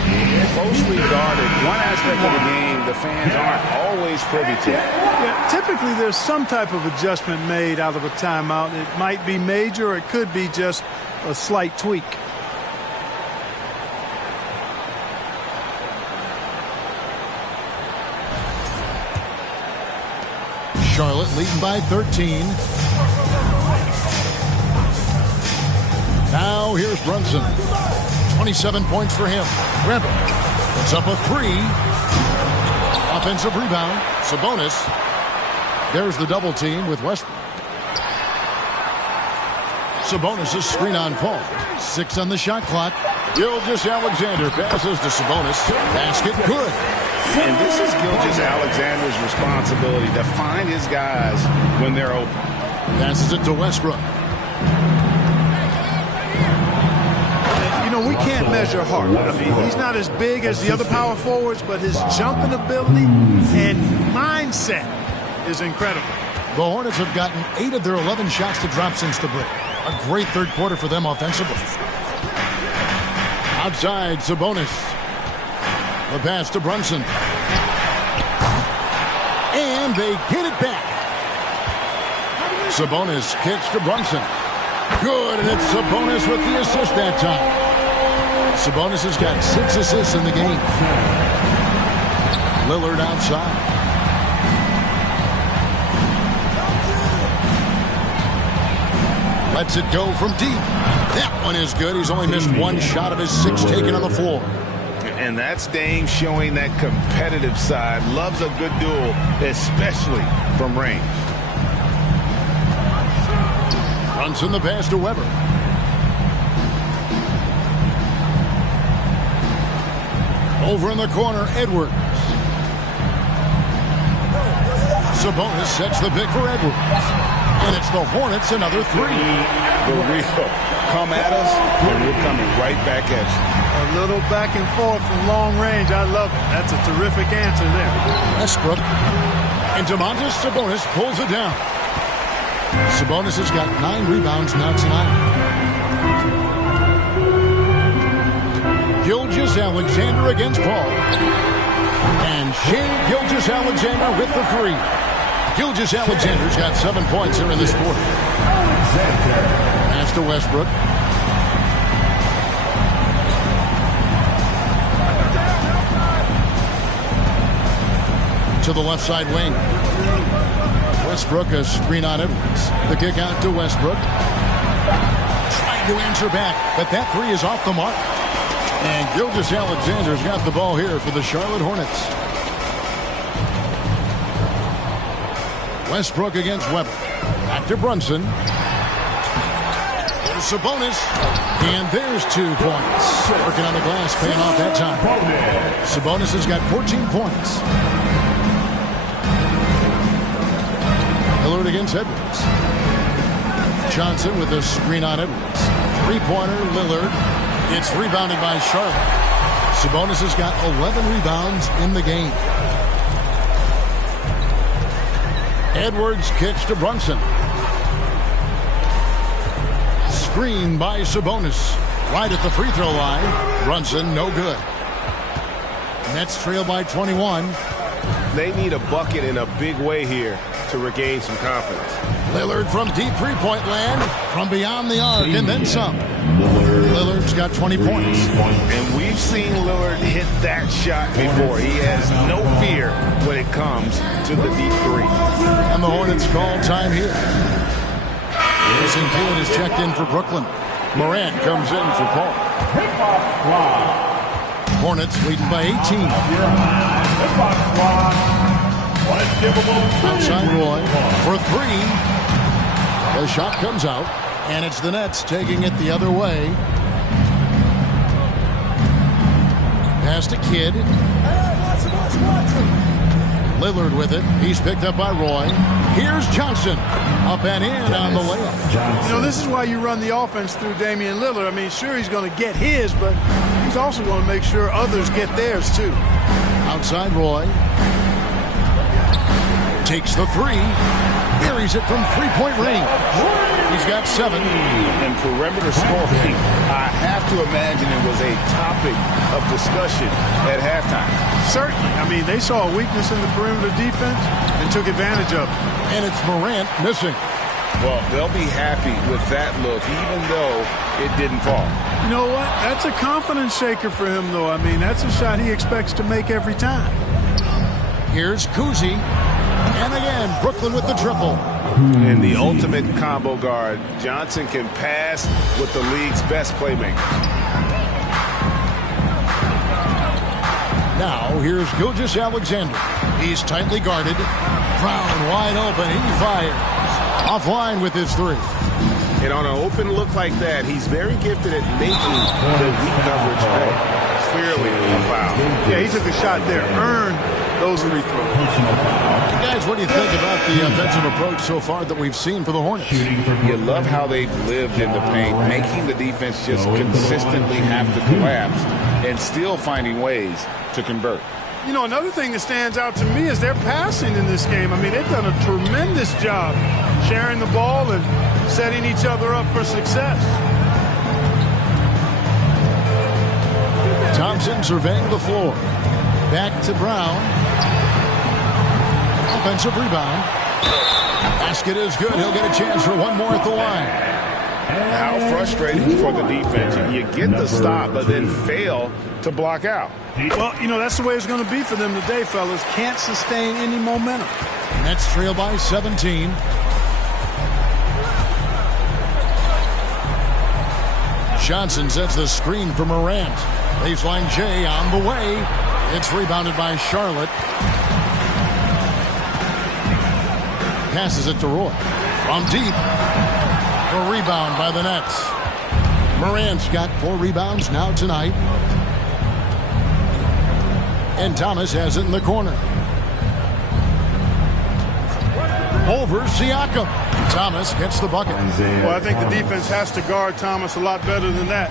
closely guarded. One aspect of the game the fans aren't always privy to. Yeah, typically there's some type of adjustment made out of a timeout. It might be major, or it could be just a slight tweak. Charlotte leading by 13. Now here's Brunson. 27 points for him. Webber puts up a 3. Offensive rebound. Sabonis. There's the double team with Westbrook. Sabonis' screen on Paul. 6 on the shot clock. Gilgeous-Alexander passes to Sabonis. Basket good. And this is Gilgeous-Alexander's responsibility to find his guys when they're open. Passes it to Westbrook. You know, we can't measure heart. I mean, he's not as big as the other power forwards, but his jumping ability and mindset is incredible. The Hornets have gotten 8 of their 11 shots to drop since the break. A great third quarter for them offensively. Outside, Sabonis. The pass to Brunson. And they get it back. Sabonis kicks to Brunson. Good, and it's Sabonis with the assist that time. Sabonis has got 6 assists in the game. Lillard outside. Lets it go from deep. That one is good. He's only missed 1 shot of his 6 taken on the floor. And that's Dame showing that competitive side. Loves a good duel, especially from range. Brunson the pass to Webber. Over in the corner, Edwards. Sabonis sets the pick for Edwards. And it's the Hornets, another 3. The real come at us, and we're coming right back at you. A little back and forth from long range. I love it. That's a terrific answer there. Westbrook. And Domantas Sabonis pulls it down. Sabonis has got 9 rebounds now tonight. Gilgeous-Alexander against Paul. And Shai Gilgeous-Alexander with the 3. Gilgeous-Alexander's got 7 points here in this quarter. Pass to Westbrook. To the left side wing. Westbrook a screen on Edwards. The kick out to Westbrook. Trying to answer back, but that 3 is off the mark. And Gilgeous-Alexander's got the ball here for the Charlotte Hornets. Westbrook against Webber. Back to Brunson. Here's Sabonis. And there's 2 points. Working on the glass, paying off that time. Sabonis has got 14 points. Lillard against Edwards. Johnson with a screen on Edwards. 3-pointer, Lillard. It's rebounded by Charlotte. Sabonis has got 11 rebounds in the game. Edwards kicks to Brunson. Screen by Sabonis. Right at the free throw line. Brunson, no good. Nets trail by 21. They need a bucket in a big way here to regain some confidence. Lillard from deep three-point land, from beyond the arc, and then some. Lillard's got 20 points. And we've seen Lillard hit that shot before. He has no fear when it comes to the deep three. And the Hornets call time here. Jason Kidd is checked in for Brooklyn. Morant comes in for Paul. Hornets leading by 18. Outside Roy for 3. The shot comes out, and it's the Nets taking it the other way. Pass to Kidd. Lillard with it. He's picked up by Roy. Here's Johnson. Up and in on the layup. You know, this is why you run the offense through Damian Lillard. I mean, sure, he's going to get his, but he's also going to make sure others get theirs, too. Outside Roy. Takes the 3. Buries it from three-point range. He's got 7. And perimeter scoring, I have to imagine it was a topic of discussion at halftime. Certainly. I mean, they saw a weakness in the perimeter defense and took advantage of it. And it's Morant missing. Well, they'll be happy with that look, even though it didn't fall. You know what? That's a confidence shaker for him, though. I mean, that's a shot he expects to make every time. Here's Kuzi. And again, Brooklyn with the triple. And the ultimate combo guard. Johnson can pass with the league's best playmaker. Now, here's Gilgeous-Alexander. He's tightly guarded. Brown wide open. He fires. Offline with his 3. And on an open look like that, he's very gifted at making the weak coverage pay. Clearly a foul. Yeah, he took a shot there. Earned those free throws. Guys, what do you think about the offensive approach so far that we've seen for the Hornets? You love how they've lived in the paint, making the defense just consistently have to collapse and still finding ways to convert. You know, another thing that stands out to me is their passing in this game. I mean, they've done a tremendous job sharing the ball and setting each other up for success. Thompson surveying the floor. Back to Brown. Offensive rebound. Basket is good. He'll get a chance for one more at the line. How frustrating for the defense. You get the stop, but then fail to block out. Well, you know, that's the way it's going to be for them today, fellas. Can't sustain any momentum. Nets trail by 17. Johnson sets the screen for Morant. Baseline J on the way. It's rebounded by Charlotte. Passes it to Roy. From deep. A rebound by the Nets. Morant's got 4 rebounds now tonight. And Thomas has it in the corner. Over Siakam. Thomas gets the bucket. Well, I think the defense has to guard Thomas a lot better than that.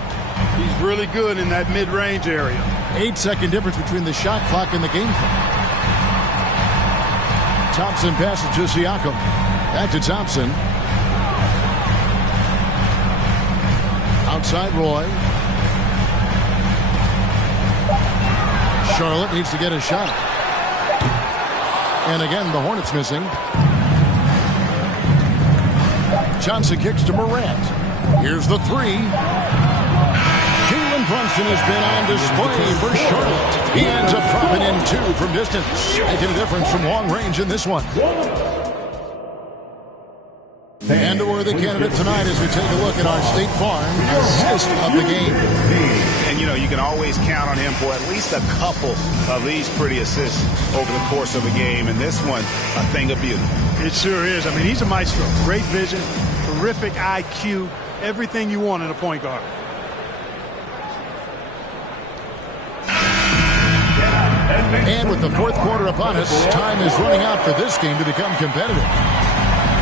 He's really good in that mid-range area. 8-second difference between the shot clock and the game clock. Thompson passes to Siakam. Back to Thompson. Outside Roy. Charlotte needs to get a shot. And again, the Hornets missing. Johnson kicks to Morant. Here's the 3. Brunson has been on display for Charlotte. He ends up dropping in 2 from distance, making a difference from long range in this one. And a worthy candidate tonight as we take a look at our State Farm assist of the game. And, you know, you can always count on him for at least a couple of these pretty assists over the course of a game. And this one, a thing of beauty. It sure is. I mean, he's a maestro. Great vision, terrific IQ, everything you want in a point guard. And with the fourth quarter upon us, time is running out for this game to become competitive.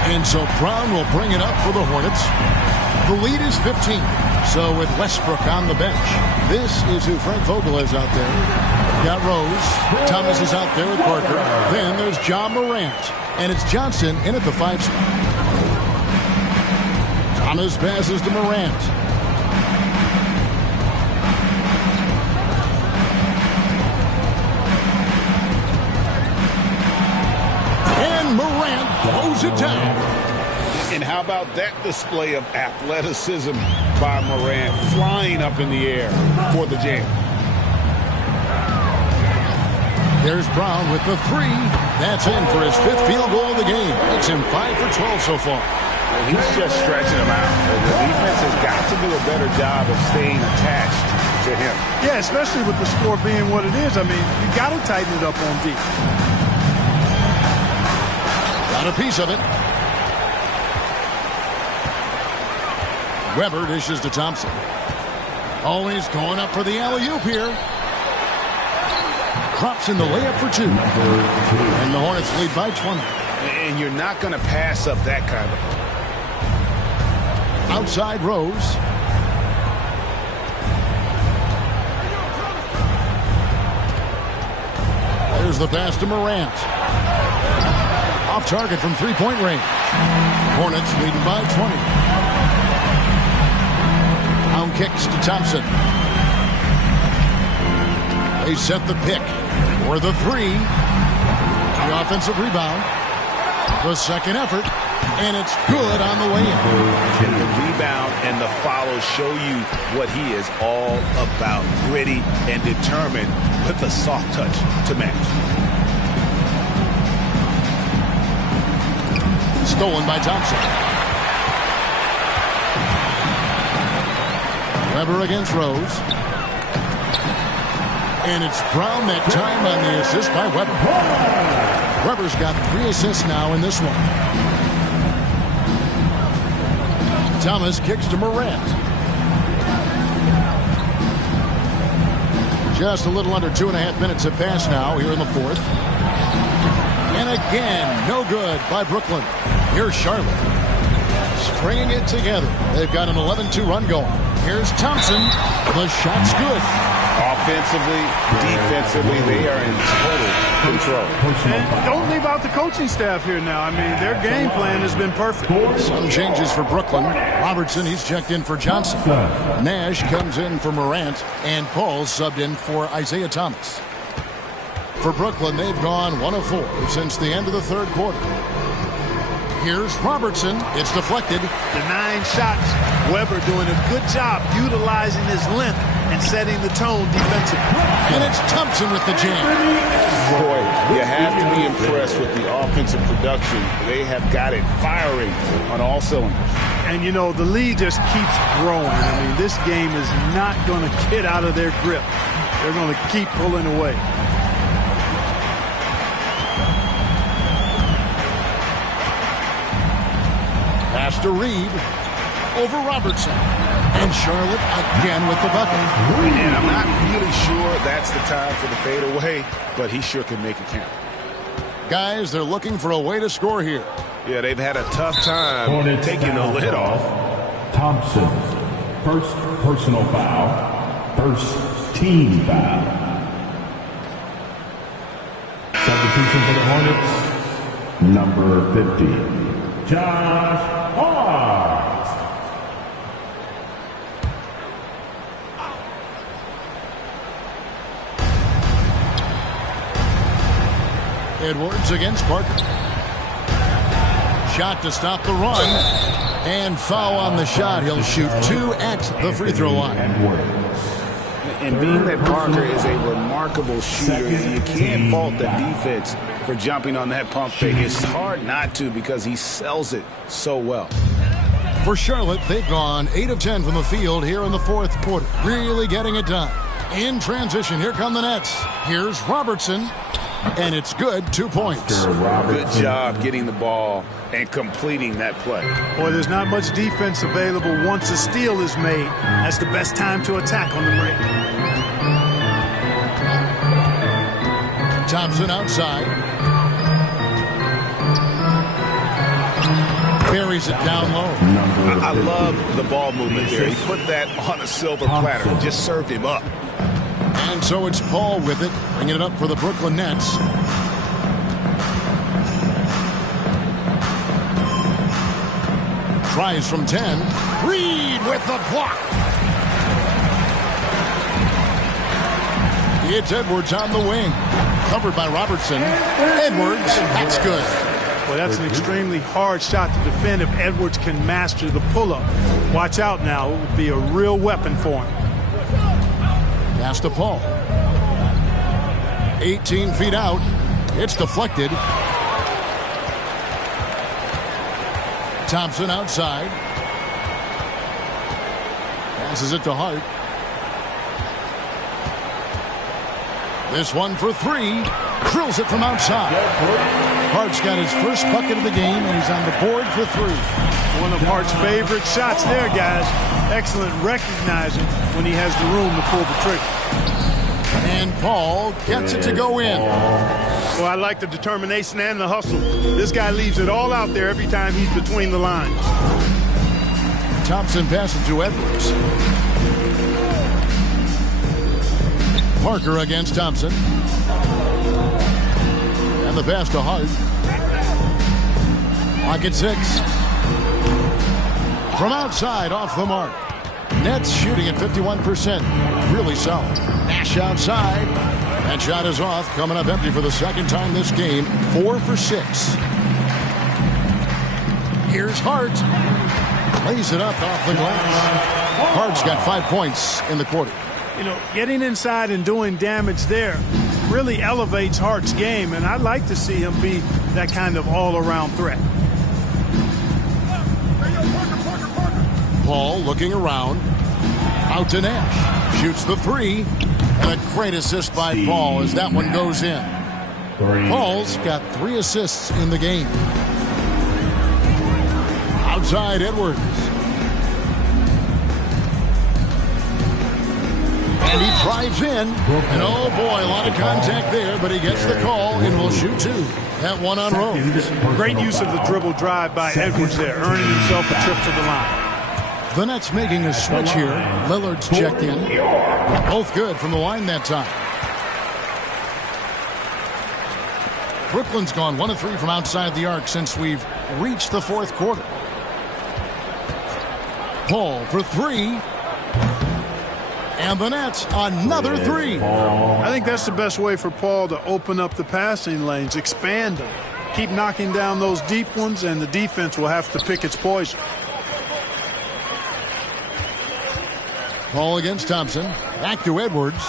And so Brown will bring it up for the Hornets. The lead is 15. So with Westbrook on the bench, this is who Frank Vogel is out there. Got Rose. Thomas is out there with Parker. Then there's John Morant. And it's Johnson in at the 5 spot. Thomas passes to Morant. And Morant blows it down. And how about that display of athleticism by Morant, flying up in the air for the jam. There's Brown with the 3. That's in for his 5th field goal of the game. Makes him 5 for 12 so far. Well, he's just stretching them out. The defense has got to do a better job of staying attached to him. Yeah, especially with the score being what it is. I mean, you got to tighten it up on D. Got a piece of it. Weber dishes to Thompson. Always going up for the alley-oop here. Crops in the layup for 2. And the Hornets lead by 20. And you're not going to pass up that kind of ball. Outside Rose. There's the pass to Morant. Off target from 3-point range. Hornets leading by 20. Down kicks to Thompson. They set the pick for the 3. The offensive rebound. The second effort. And it's good on the way in. And the rebound and the follow show you what he is all about. Gritty and determined with a soft touch to match. Stolen by Thompson. Weber against Rose. And it's Brown that time on the assist by Weber. Weber's got 3 assists now in this one. Thomas kicks to Morant. Just a little under 2.5 minutes have passed now here in the 4th. And again, no good by Brooklyn. Here's Charlotte. Stringing it together. They've got an 11-2 run going. Here's Thompson. The shot's good. Offensively, defensively, they are in total control. And don't leave out the coaching staff here now. I mean, their game plan has been perfect. Some changes for Brooklyn. Robertson, he's checked in for Johnson. Nash comes in for Morant. And Paul's subbed in for Isaiah Thomas. For Brooklyn, they've gone 1 of 4 since the end of the 3rd quarter. Here's Robertson. It's deflected. The 9 shots. Weber doing a good job utilizing his length and setting the tone defensively. And it's Thompson with the jam. Boy, you have to be impressed with the offensive production. They have got it firing on all cylinders. And, you know, the lead just keeps growing. I mean, this game is not going to get out of their grip. They're going to keep pulling away. Pass to Reed. Over Robertson. And Charlotte again with the bucket. And I'm not really sure that's the time for the fadeaway, but he sure can make it count. Guys, they're looking for a way to score here. Yeah, they've had a tough time taking the lid off. Thompson, first personal foul, first team foul. Substitution for the Hornets, number 50, Josh Hart. Edwards against Parker. Shot to stop the run. And foul on the shot. He'll shoot 2 at the free throw line. And being that Parker is a remarkable shooter, you can't fault the defense for jumping on that pump fake. It's hard not to because he sells it so well. For Charlotte, they've gone 8 of 10 from the field here in the 4th quarter. Really getting it done. In transition, here come the Nets. Here's Robertson. And it's good, 2 points. Good job getting the ball and completing that play. Boy, there's not much defense available once a steal is made. That's the best time to attack on the break. Thompson outside. Buries it down low. I love the ball movement there. He put that on a silver platter. Just served him up. And so it's Paul with it, bringing it up for the Brooklyn Nets. Tries from 10. Reed with the block. It's Edwards on the wing. Covered by Robertson. Edwards, that's good. Well, that's an extremely hard shot to defend if Edwards can master the pull-up. Watch out now. It would be a real weapon for him. Pass to Paul. 18 feet out. It's deflected. Thompson outside. Passes it to Hart. This one for three. Drills it from outside. Hart's got his first bucket of the game, and he's on the board for three. One of Hart's favorite shots there, guys. Excellent recognizing when he has the room to pull the trigger. And Paul gets it to go in. Well, I like the determination and the hustle. This guy leaves it all out there every time he's between the lines. Thompson passes to Edwards. Parker against Thompson. And the pass to Hart. Pocket 6. From outside, off the mark. Nets shooting at 51%. Really solid. Nash outside. That shot is off. Coming up empty for the second time this game. 4 for 6. Here's Hart. Lays it up off the glass. Hart's got 5 points in the quarter. You know, getting inside and doing damage there really elevates Hart's game, and I'd like to see him be that kind of all-around threat. Paul looking around. Out to Nash. Shoots the three. And a great assist by Paul as that one goes in. Paul's got 3 assists in the game. Outside Edwards. And he drives in. And oh boy, a lot of contact there, but he gets the call and will shoot 2. That one on Rose. Great use of the dribble drive by Edwards there, earning himself a trip to the line. The Nets making a switch here. Lillard's checked in. Both good from the line that time. Brooklyn's gone 1 of 3 from outside the arc since we've reached the 4th quarter. Paul for 3. And the Nets another 3. I think that's the best way for Paul to open up the passing lanes, expand them. Keep knocking down those deep ones, and the defense will have to pick its poison. Paul against Thompson. Back to Edwards.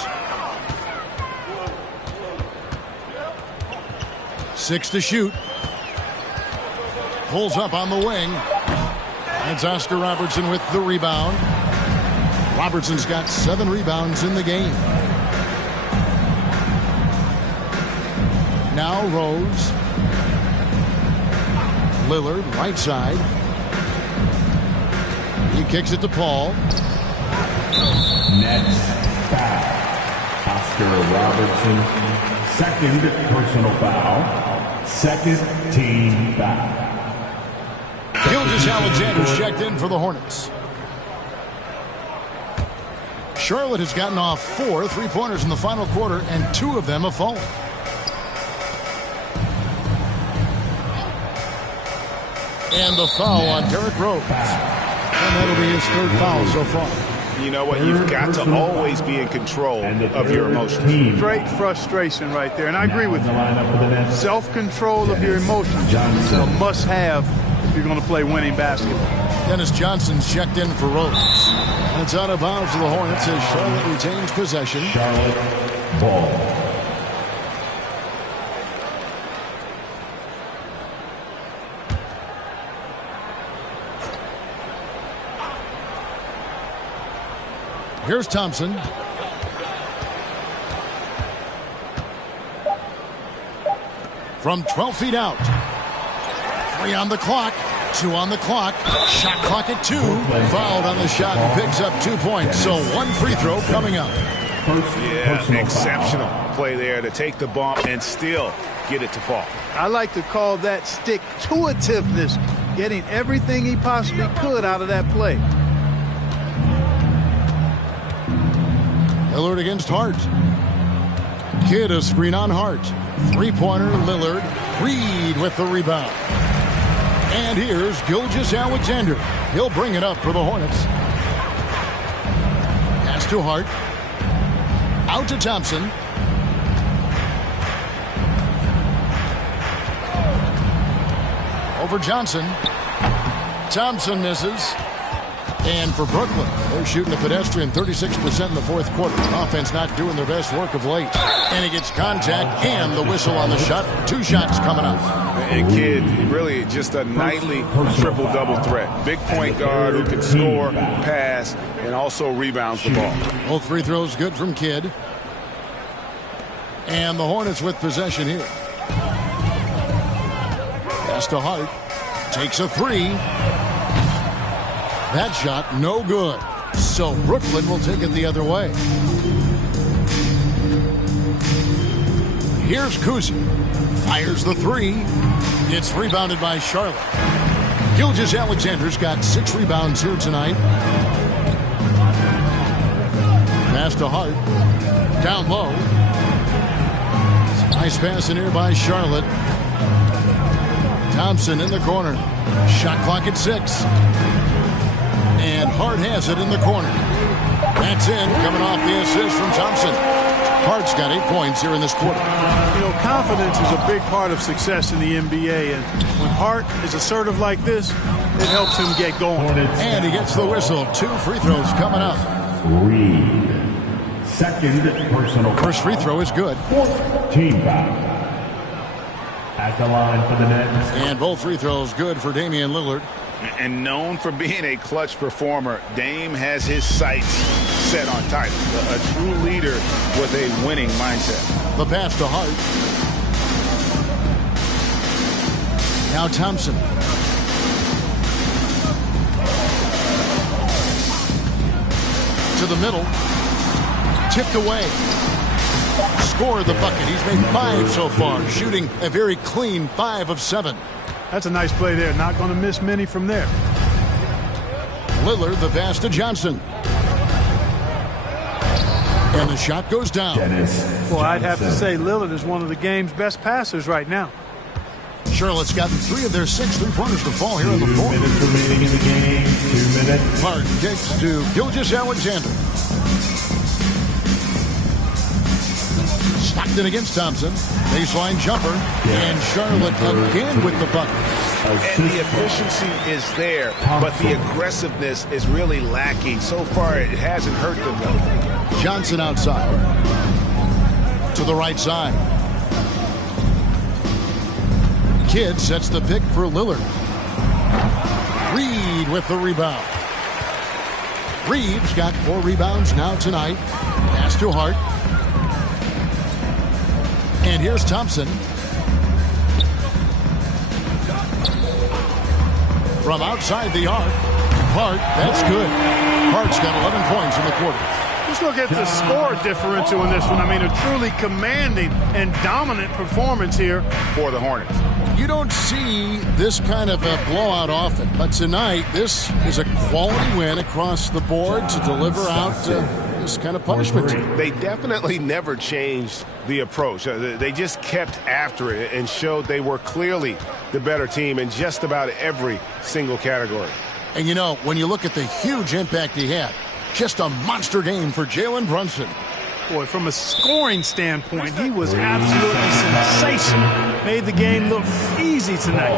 6 to shoot. Pulls up on the wing. It's Oscar Robertson with the rebound. Robertson's got 7 rebounds in the game. Now Rose. Lillard, right side. He kicks it to Paul. Nets foul. Oscar Robertson, second personal foul. Second team foul. Gilgeous-Alexander's checked in for the Hornets. Charlotte has gotten off 4 3-pointers in the final quarter, and 2 of them have fallen. And the foul on Derrick Rose. And that'll be his 3rd foul so far. You know what? You've got to always be in control of your emotions. Great frustration right there, and I agree with you. Self-control of your emotions is a must-have if you're going to play winning basketball. Dennis Johnson's checked in for Rose. And it's out of bounds to the Hornets as Charlotte retains possession. Charlotte ball. Here's Thompson. from 12 feet out. 3 on the clock. 2 on the clock. Shot clock at 2. Fouled on the shot and picks up 2 points. So 1 free throw coming up. Yeah, exceptional play there to take the bump and still get it to fall. I like to call that stick-to-itiveness, getting everything he possibly could out of that play. Lillard against Hart. Kidd a screen on Hart. 3-pointer, Lillard. Reed with the rebound. And here's Gilgeous-Alexander. He'll bring it up for the Hornets. Pass to Hart. Out to Thompson. Over Johnson. Thompson misses. And for Brooklyn, they're shooting a pedestrian 36% in the fourth quarter. Offense not doing their best work of late. And he gets contact and the whistle on the shot. 2 shots coming up. And Kidd, really just a nightly triple-double threat. Big point guard who can score, pass, and also rebounds the ball. Both free throws good from Kidd. And the Hornets with possession here. Pass to Hart. Takes a 3. That shot no good. So Brooklyn will take it the other way. Here's Kuzi. Fires the 3. It's rebounded by Charlotte. Gilgeous-Alexander's got 6 rebounds here tonight. Pass to Hart. Down low. Nice pass in here by Charlotte. Thompson in the corner. Shot clock at 6. And Hart has it in the corner. That's in, coming off the assist from Thompson. Hart's got 8 points here in this quarter. You know, confidence is a big part of success in the NBA. And when Hart is assertive like this, it helps him get going. And he gets the whistle. 2 free throws coming up. Reed. Second personal. First free throw is good. Team foul. At the line for the Nets. And both free throws good for Damian Lillard. And known for being a clutch performer, Dame has his sights set on titles. A true leader with a winning mindset. The pass to Hart. Now Thompson. To the middle. Tipped away. Scored the bucket. He's made 5 so far, shooting a very clean 5 of 7. That's a nice play there. Not going to miss many from there. Lillard, the pass to Johnson. And the shot goes down. Well, I'd have to say Lillard is one of the game's best passers right now. Charlotte's gotten 3 of their 6 3-pointers to fall here in the fourth. 2 minutes remaining in the game. 2 minutes. Hart kicks to Gilgeous-Alexander. Stockton against Thompson. Baseline jumper. And Charlotte again with the bucket. And the efficiency is there, but the aggressiveness is really lacking. So far, it hasn't hurt them, though. Johnson outside. To the right side. Kidd sets the pick for Lillard. Reed with the rebound. Reed's got 4 rebounds now tonight. Pass to Hart. And here's Thompson. From outside the arc. Hart, that's good. Hart's got 11 points in the quarter. Just look at the score differential in this one. I mean, a truly commanding and dominant performance here For the Hornets. You don't see this kind of a blowout often, but tonight this is a quality win across the board to deliver out this kind of punishment. They definitely never changed the approach. They just kept after it and showed they were clearly the better team in just about every single category. And you know, when you look at the huge impact he had, just a monster game for Jalen Brunson. Boy, from a scoring standpoint, he was absolutely sensational. Made the game look easy tonight.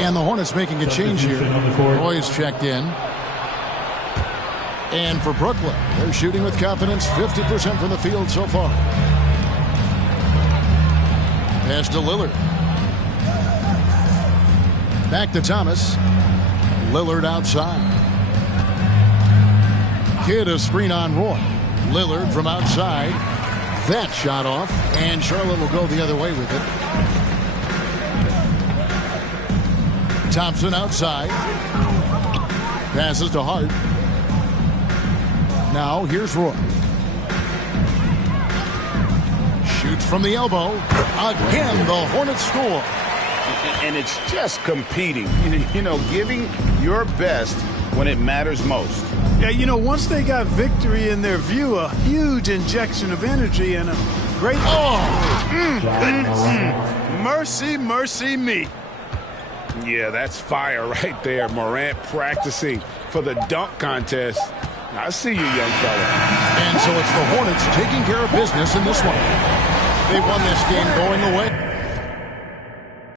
And the Hornets making a change here. Roy's checked in. And for Brooklyn, they're shooting with confidence, 50% from the field so far. Pass to Lillard. Back to Thomas. Lillard outside. Kidd a screen on Roy. Lillard from outside. That shot off, and Charlotte will go the other way with it. Thompson outside. Passes to Hart. Now here's Roy. Shoots from the elbow. Again, the Hornets score. And it's just competing. You know, giving your best when it matters most. Yeah, you know, once they got victory in their view, a huge injection of energy and a great... Mercy, mercy me. Yeah, that's fire right there. Morant practicing for the dunk contest. I see you, young fella. And so it's the Hornets taking care of business in this one. They won this game going away.